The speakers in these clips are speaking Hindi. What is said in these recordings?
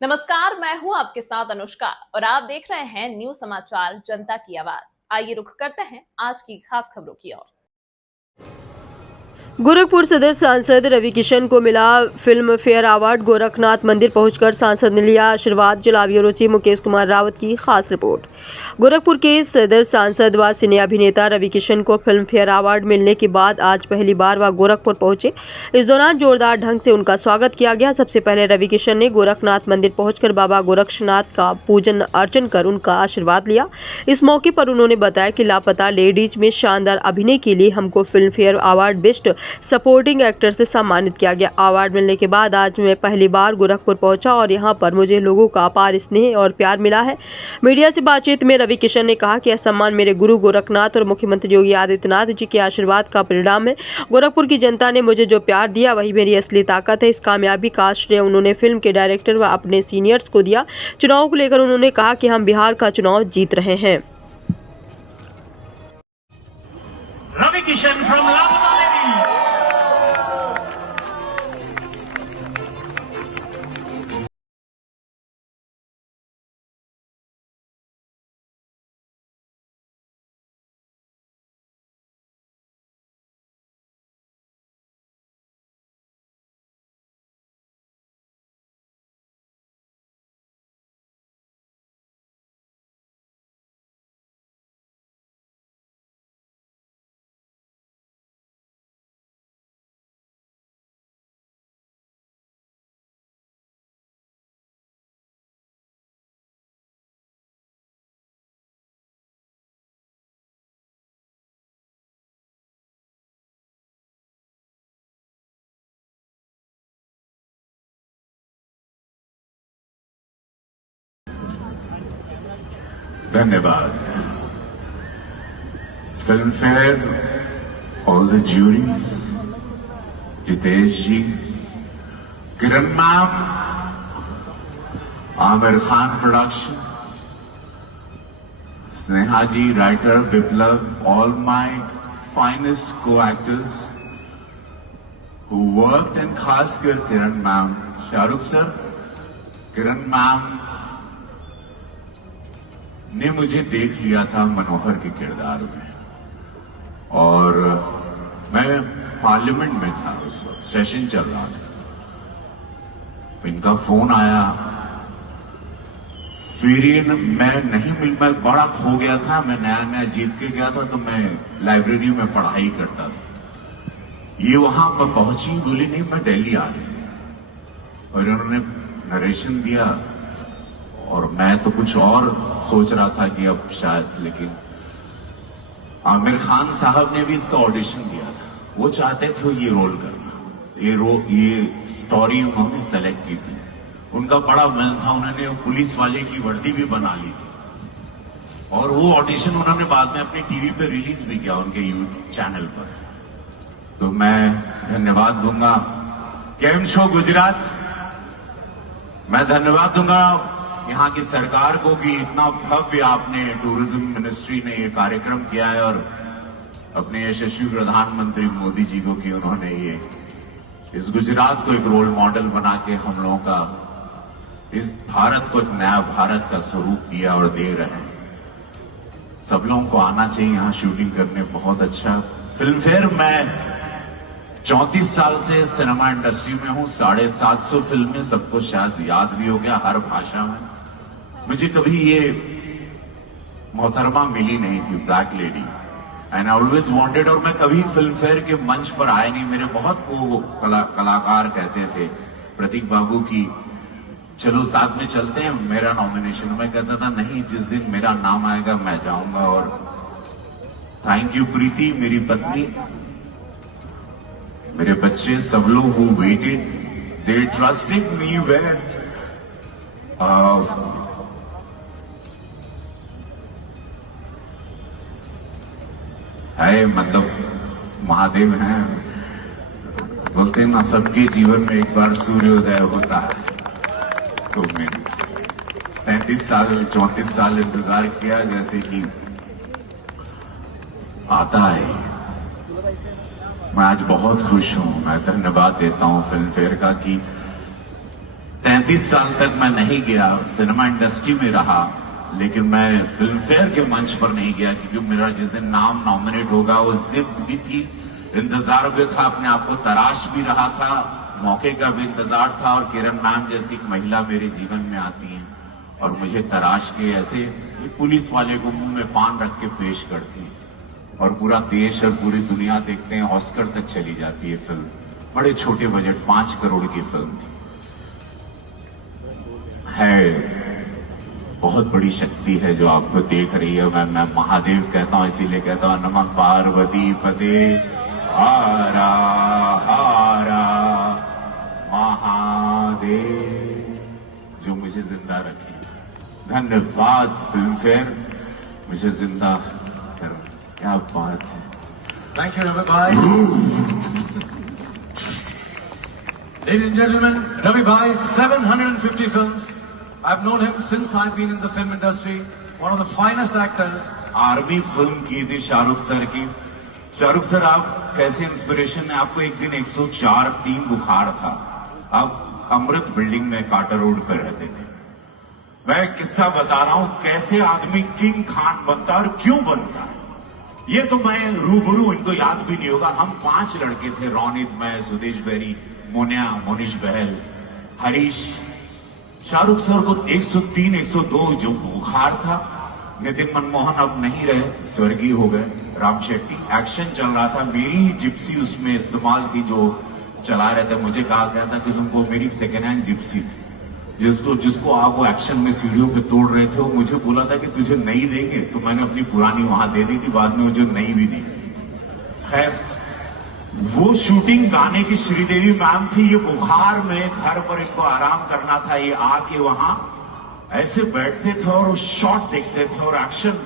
नमस्कार, मैं हूं आपके साथ अनुष्का और आप देख रहे हैं न्यूज समाचार जनता की आवाज। आइए रुख करते हैं आज की खास खबरों की ओर। गोरखपुर सदर सांसद रवि किशन को मिला फिल्म फेयर अवार्ड। गोरखनाथ मंदिर पहुंचकर सांसद ने लिया आशीर्वाद। जिला ब्यूरो चीफ मुकेश कुमार रावत की खास रिपोर्ट। गोरखपुर के सदर सांसद व सिने अभिनेता रवि किशन को फिल्म फेयर अवार्ड मिलने के बाद आज पहली बार वह गोरखपुर पहुंचे। इस दौरान जोरदार ढंग से उनका स्वागत किया गया। सबसे पहले रवि किशन ने गोरखनाथ मंदिर पहुंचकर बाबा गोरक्षनाथ का पूजन अर्चन कर उनका आशीर्वाद लिया। इस मौके पर उन्होंने बताया कि लापता लेडीज में शानदार अभिनय के लिए हमको film fair award best supporting actor से सम्मानित किया गया। अवार्ड मिलने के बाद आज मैं पहली बार गोरखपुर पहुंचा और यहां पर मुझे लोगों का अपार स्नेह और प्यार मिला है। मीडिया से बातचीत में रवि किशन ने कहा कि यह सम्मान मेरे गुरु गोरखनाथ और मुख्यमंत्री योगी आदित्यनाथ जी के आशीर्वाद का परिणाम है। गोरखपुर की जनता ने मुझे जो प्यार दिया वही मेरी असली ताकत है। इस कामयाबी का श्रेय उन्होंने फिल्म के डायरेक्टर व अपने सीनियर्स को दिया। चुनाव को लेकर उन्होंने कहा कि हम बिहार का चुनाव जीत रहे हैं। Ravi Kishan from Laapataa Ladies. धन्यवाद Filmfare, all the juries, Jitesh ji, Kiran ma'am, Aamir Khan production, Sneha ji, writer Biplav, all my finest co-actors who worked, and खासकर Kiran ma'am, Shahrukh sir, Kiran ma'am ने मुझे देख लिया था मनोहर के किरदार में, और मैं पार्लियामेंट में था, उस वक्त सेशन चल रहा था। इनका फोन आया, फिर ये मैं नहीं मिल, मैं बड़ा खो गया था, मैं नया नया जीत के गया था, तो मैं लाइब्रेरी में पढ़ाई करता था। ये वहां पर पहुंची, बोली नहीं मैं दिल्ली आ रही हूं, और इन्होंने नरेशन दिया, और मैं तो कुछ और सोच रहा था कि अब शायद, लेकिन आमिर खान साहब ने भी इसका ऑडिशन दिया था। वो चाहते थे ये रोल करना, ये स्टोरी उन्होंने सेलेक्ट की थी। उनका बड़ा मन था, उन्होंने पुलिस वाले की वर्दी भी बना ली थी, और वो ऑडिशन उन्होंने बाद में अपनी टीवी पे रिलीज भी किया, उनके यूट्यूब चैनल पर। तो मैं धन्यवाद दूंगा केम शो गुजरात, मैं धन्यवाद दूंगा यहाँ की सरकार को कि इतना भव्य आपने टूरिज्म मिनिस्ट्री ने ये कार्यक्रम किया है, और अपने यशस्वी प्रधानमंत्री मोदी जी को कि उन्होंने ये इस गुजरात को एक रोल मॉडल बना के हम लोगों का, इस भारत को एक नया भारत का स्वरूप दिया और दे रहे हैं। सब लोगों को आना चाहिए यहाँ शूटिंग करने, बहुत अच्छा। फिल्म फेयर मैं 34 साल से सिनेमा इंडस्ट्री में हूं, 750 फिल्में, सबको शायद याद भी हो गया हर भाषा में। मुझे कभी ये मोहतरमा मिली नहीं थी, black lady, and always wanted, और मैं कभी फिल्म फेयर के मंच पर आया नहीं। मेरे बहुत को कलाकार कहते थे, प्रतीक बाबू की चलो साथ में चलते हैं, मेरा नॉमिनेशन, मैं कहता था नहीं, जिस दिन मेरा नाम आएगा मैं जाऊंगा। और थैंक यू प्रीति, मेरी पत्नी, मेरे बच्चे, सब लोग who waited, they trusted me where है, मतलब महादेव हैं, बोलते हैं ना सबके जीवन में एक बार सूर्योदय होता है। तो मैंने 34 साल इंतजार किया, जैसे कि आता है। मैं आज बहुत खुश हूं, मैं धन्यवाद देता हूं फिल्म फेयर का कि 33 35 साल तक मैं नहीं गया, सिनेमा इंडस्ट्री में रहा, लेकिन मैं फिल्म फेयर के मंच पर नहीं गया क्योंकि मेरा जिस दिन नाम नॉमिनेट होगा वो जिद भी थी, इंतजार भी था, अपने आप को तराश भी रहा था, मौके का भी इंतजार था। और किरण मैम जैसी एक महिला मेरे जीवन में आती हैं और मुझे तराश के ऐसे पुलिस वाले को मुंह में पान रख के पेश करती हैं और पूरा देश और पूरी दुनिया देखते हैं, ऑस्कर तक चली जाती है फिल्म। बड़े छोटे बजट 5 करोड़ की फिल्म थी। है बहुत बड़ी शक्ति है जो आपको देख रही है। मैं महादेव कहता हूं, इसीलिए कहता हूं नमः पार्वती पते हारा हारा महादेव, जो मुझे जिंदा रखे। धन्यवाद फिल्म फेयर, मुझे जिंदा कर, क्या बात है। Thank you, Ravi Bhai. Ladies and gentlemen, Ravi Bhai, 750 films. I've known him since I've been in the film industry. One of the finest actors. Army film की थी शाहरुख सर की। शाहरुख सर, आप कैसे इंस्पिरेशन है? आपको एक दिन 104 बुखार था, आप अमृत बिल्डिंग में कार्टर रोड पर रहते थे। मैं किस्सा बता रहा हूं कैसे आदमी किंग खान बनता है और क्यों बनता है। ये तो मैं रूबरू, इनको याद भी नहीं होगा। हम 5 लड़के थे, रोनित, मैं, सुदेश बेरी, मोनिया, मोनिश बहल, हरीश। शाहरुख सर को 103, 102 जो बुखार था। नितिन मनमोहन अब नहीं रहे, स्वर्गीय हो गए। राम शेट्टी, एक्शन चल रहा था, मेरी ही जिप्सी उसमें इस्तेमाल थी जो चला रहे थे। मुझे कहा गया था कि तुमको मेरी सेकेंड हैंड जिप्सी थी, जिसको आप वो एक्शन में सीढ़ियों पे तोड़ रहे थे, वो मुझे बोला था कि तुझे नई देंगे, तो मैंने अपनी पुरानी वहां दे दी थी। बाद में मुझे नई भी नहीं दी थी। खैर, वो शूटिंग गाने की श्रीदेवी मैम थी। ये बुखार में घर पर इनको आराम करना था, ये आके वहां ऐसे बैठते थे और वो शॉट देखते थे और एक्शन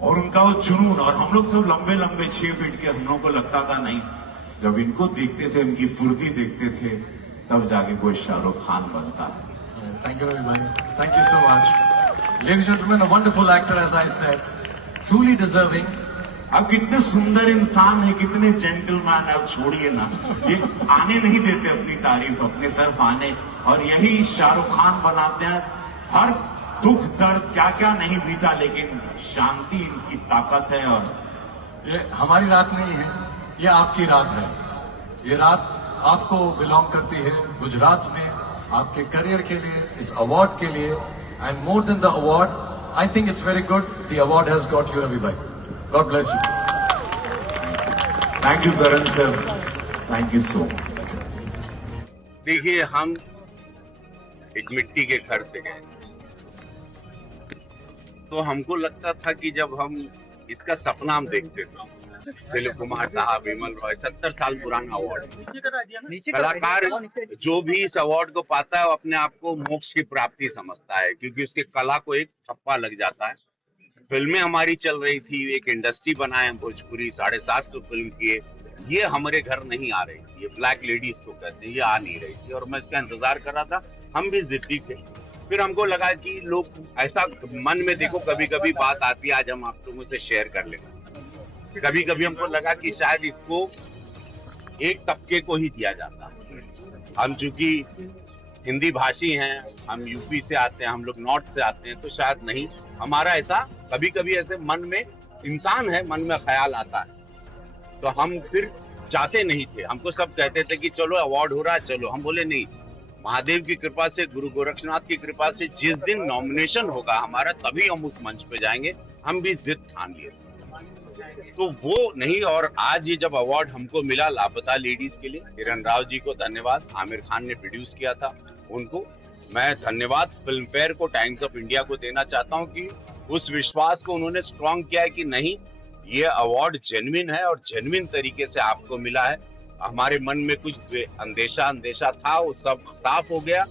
और उनका वो जुनून। और हम लोग सब लंबे लंबे 6 फीट के, हम लोग को लगता था नहीं, जब इनको देखते थे, इनकी फुर्ती देखते थे, तब जाके कोई शाहरुख खान बनता है। Thank you, Ravi Bhai. Thank you so much. Ladies and gentlemen, a wonderful actor, as I said, truly deserving. अब कितने सुंदर इंसान है, कितने जेंटलमैन है। अब छोड़िए ना, ये आने नहीं देते अपनी तारीफ अपने तरफ आने, और यही शाहरुख खान बनाते हैं। हर दुख दर्द क्या क्या नहीं बीता, लेकिन शांति इनकी ताकत है। और ये हमारी रात नहीं है, ये आपकी रात है। ये रात आपको बिलोंग करती है गुजरात में, आपके करियर के लिए, इस अवार्ड के लिए। And more than the award, I think it's very good the award has got you, Ravi भाई। God bless you. Thank you Karan sir, thank you so much. देखिए, हम एक मिट्टी के घर से गए, तो हमको लगता था कि जब हम इसका सपना हम देखते थे, दिलीप कुमार साहब, विमल रॉय, 70 साल पुराना अवार्ड। कलाकार जो भी इस अवार्ड को पाता है वो अपने आप को मोक्ष की प्राप्ति समझता है, क्योंकि उसके कला को एक ठप्पा लग जाता है। फिल्में हमारी चल रही थी, एक इंडस्ट्री बनाए हम भोजपुरी, 750 फिल्म किए, ये हमारे घर नहीं आ रही थी। ये ब्लैक लेडीज को कहते हैं, ये आ नहीं रही थी और मैं इसका इंतजार कर रहा था। हम भी जिद्दी थे। फिर हमको लगा कि लोग ऐसा मन में, देखो कभी कभी बात आती है, आज हम आप लोगों से शेयर कर लेना। कभी कभी हमको लगा कि शायद इसको एक तबके को ही दिया जाता है। हम चूंकि हिंदी भाषी हैं, हम यूपी से आते हैं, हम लोग नॉर्थ से आते हैं, तो शायद नहीं। हमारा ऐसा कभी कभी ऐसे मन में, इंसान है, मन में ख्याल आता है। तो हम फिर चाहते नहीं थे। हमको सब कहते थे कि चलो अवार्ड हो रहा है, चलो। हम बोले नहीं, महादेव की कृपा से, गुरु गोरखनाथ की कृपा से जिस दिन नॉमिनेशन होगा हमारा, तभी हम उस मंच पे जाएंगे। हम भी जिद ठान लिए, तो वो नहीं। और आज ये जब अवार्ड हमको मिला लापता लेडीज के लिए, किरण राव जी को धन्यवाद, आमिर खान ने प्रोड्यूस किया था उनको। मैं धन्यवाद फिल्म फेयर को, टाइम्स ऑफ इंडिया को देना चाहता हूं कि उस विश्वास को उन्होंने स्ट्रॉन्ग किया है कि नहीं, ये अवार्ड जेन्युइन है और जेन्युइन तरीके से आपको मिला है। हमारे मन में कुछ अंदेशा था, वो सब साफ हो गया।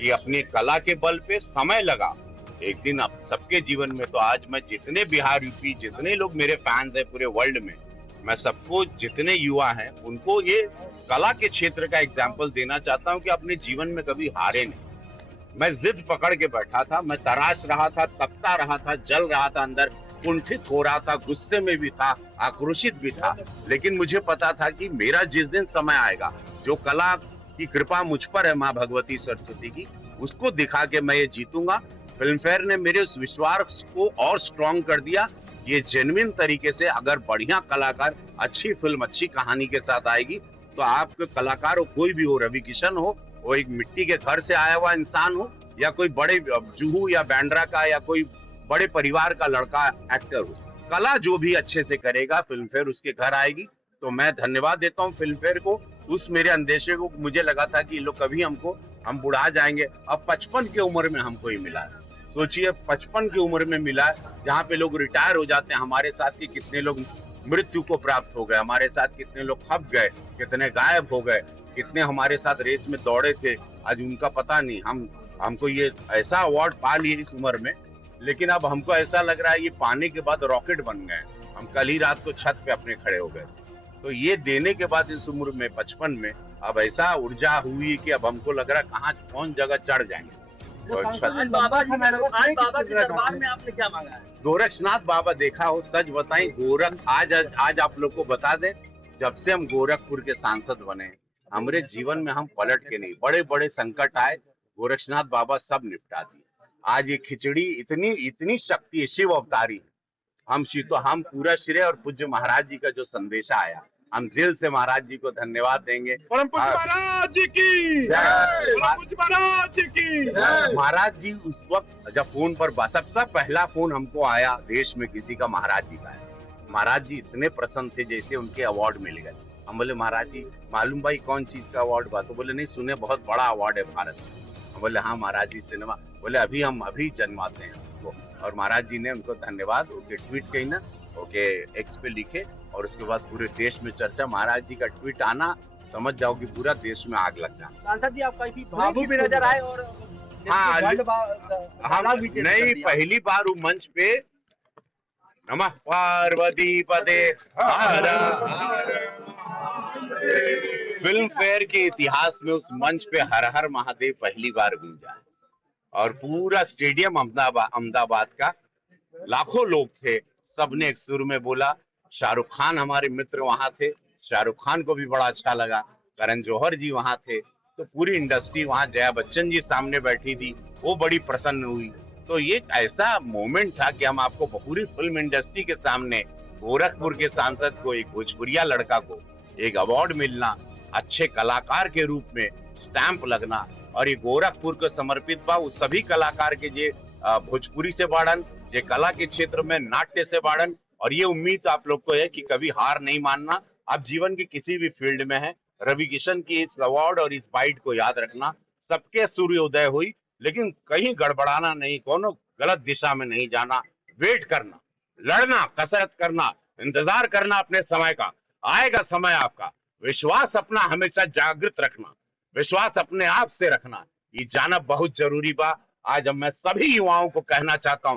ये अपनी कला के बल पे समय लगा, एक दिन आप सबके जीवन में। तो आज मैं जितने बिहार, यूपी, जितने लोग मेरे फैंस हैं पूरे वर्ल्ड में, मैं सबको, जितने युवा हैं, उनको ये कला के क्षेत्र का एग्जाम्पल देना चाहता हूँ कि अपने जीवन में कभी हारे नहीं। मैं जिद पकड़ के बैठा था, मैं तराश रहा था, तपता रहा था, जल रहा था अंदर, कुंठित हो रहा था, गुस्से में भी था, आक्रोशित भी था। लेकिन मुझे पता था कि मेरा जिस दिन समय आएगा, जो कला की कृपा मुझ पर है, माँ भगवती सरस्वती की, उसको दिखा के मैं ये जीतूंगा। फिल्म फेयर ने मेरे उस विश्वास को और स्ट्रॉन्ग कर दिया। ये जेन्युइन तरीके से अगर बढ़िया कलाकार, अच्छी फिल्म, अच्छी कहानी के साथ आएगी तो आपके कलाकार हो, कोई भी हो, रवि किशन हो, वो एक मिट्टी के घर से आया हुआ इंसान हो, या कोई बड़े जुहू या बैंड्रा का या कोई बड़े परिवार का लड़का एक्टर हो, कला जो भी अच्छे से करेगा फिल्म फेयर उसके घर आएगी। तो मैं धन्यवाद देता हूँ फिल्म फेयर को, उस मेरे अंदेशे को। मुझे लगा था कि लोग कभी हम बुढ़ा जाएंगे, अब 55 की उम्र में हमको ही मिला है। सोचिए 55 की उम्र में मिला, जहाँ पे लोग रिटायर हो जाते हैं। हमारे साथ के कितने लोग मृत्यु को प्राप्त हो गए, हमारे साथ कितने लोग खप गए, कितने गायब हो गए, कितने हमारे साथ रेस में दौड़े थे, आज उनका पता नहीं। हमको ये ऐसा अवार्ड पा लिए इस उम्र में, लेकिन अब हमको ऐसा लग रहा है ये पाने के बाद रॉकेट बन गए। हम कल ही रात को छत पे अपने खड़े हो गए। तो ये देने के बाद इस उम्र में 55 में अब ऐसा ऊर्जा हुई कि अब हमको लग रहा है कहाँ कौन जगह चढ़ जाएंगे। आज बाबा के दरबार में आपने क्या मांगा है? गोरखनाथ बाबा देखा हो, सच बताएं, आज आप लोग को बता दें, जब से हम गोरखपुर के सांसद बने, हमारे जीवन में हम पलट के नहीं, बड़े बड़े संकट आए, गोरखनाथ बाबा सब निपटा दिए। आज ये खिचड़ी इतनी शक्ति, शिव अवतारी, हम पूरा श्रेय और पूज्य महाराज जी का जो संदेशा आया, हम दिल से महाराज जी को धन्यवाद देंगे। परम पूज्य महाराज जी की जय, परम पूज्य महाराज जी की जय। महाराज जी उस वक्त जब फोन पर सबसे पहला फोन हमको आया देश में किसी का, महाराज जी का है। महाराज जी इतने प्रसन्न थे जैसे उनके अवार्ड मिल गए। हम बोले महाराज जी मालूम भाई कौन चीज का अवार्ड बा? तो बोले नहीं सुने, बहुत बड़ा अवार्ड है भारत में। हम बोले हाँ महाराज जी सिनेमा, बोले अभी जन्माते हैं हमको। और महाराज जी ने उनको धन्यवाद, ओके ट्वीट कही ना, ओके एक्स पे लिखे, और उसके बाद पूरे देश में चर्चा। महाराज जी का ट्वीट आना, समझ जाओ कि पूरा देश में आग लग जाए। सांसद जी आप काफी भावुक भी नजर आए, और हाँ हम नहीं, पहली बार वो मंच पे नमः पार्वती पदे हर हर, फिल्म फेयर के इतिहास में उस मंच पे हर हर महादेव पहली बार गूंजा है। और पूरा स्टेडियम अहमदाबाद का लाखों लोग थे, सबने एक सुर में बोला। शाहरुख खान हमारे मित्र वहां थे, शाहरुख खान को भी बड़ा अच्छा लगा, करण जौहर जी वहां थे, तो पूरी इंडस्ट्री वहां, जया बच्चन जी सामने बैठी थी, वो बड़ी प्रसन्न हुई। तो ये ऐसा मोमेंट था कि हम आपको पूरी फिल्म इंडस्ट्री के सामने गोरखपुर के सांसद को, एक भोजपुरिया लड़का को एक अवार्ड मिलना, अच्छे कलाकार के रूप में स्टैंप लगना, और ये गोरखपुर को समर्पित बा उस सभी कलाकार के जे भोजपुरी से बाड़न, जे कला के क्षेत्र में नाट्य से बाड़न। और ये उम्मीद आप लोग को है कि कभी हार नहीं मानना, आप जीवन के किसी भी फील्ड में है, रवि किशन की इस अवार्ड और इस बाइट को याद रखना। सबके सूर्योदय हुई, लेकिन कहीं गड़बड़ाना नहीं, कोनो गलत दिशा में नहीं जाना, वेट करना, लड़ना, कसरत करना, इंतजार करना अपने समय का। आएगा समय आपका, विश्वास अपना हमेशा जागृत रखना, विश्वास अपने आप से रखना, ये जानना बहुत जरूरी बा। आज मैं सभी युवाओं को कहना चाहता हूं,